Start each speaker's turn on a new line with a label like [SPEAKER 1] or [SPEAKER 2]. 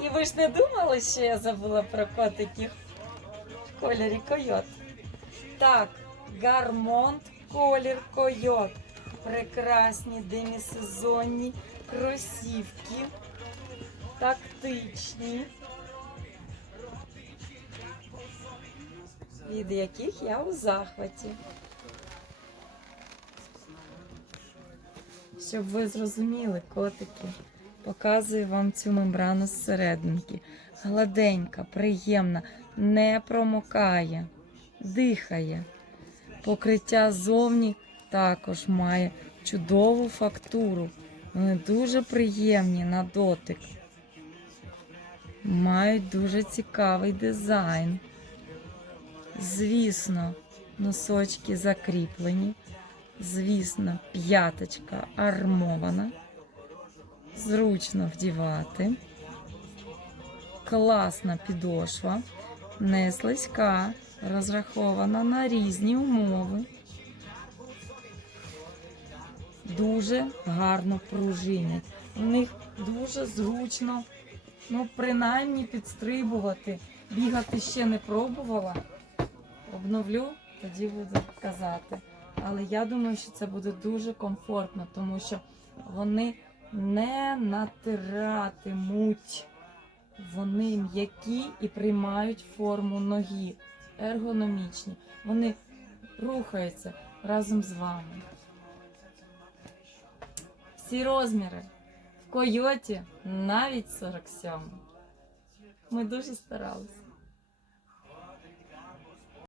[SPEAKER 1] І ви ж не думали, що я забула про котиків в кольорі койот? Так, гармонт колір койот. Прекрасні демісезонні кросівки. Тактичні. Від яких я у захваті. Щоб ви зрозуміли, котики, показую вам цю мембрану зсерединки. Гладенька, приємна, не промокає, дихає. Покриття зовні також має чудову фактуру. Вони дуже приємні на дотик. Мають дуже цікавий дизайн. Звісно, носочки закріплені. Звісно, п'яточка армована. Зручно вдівати. Класна підошва, не слизька, розрахована на різні умови. Дуже гарно пружинять. У них дуже зручно, ну, принаймні підстрибувати. Бігати ще не пробувала. Обновлю, тоді буду казати. Але я думаю, що це буде дуже комфортно, тому що вони не натиратимуть. Вони м'які і приймають форму ноги, ергономічні. Вони рухаються разом з вами. Всі розміри в койоті навіть 47. Ми дуже старалися.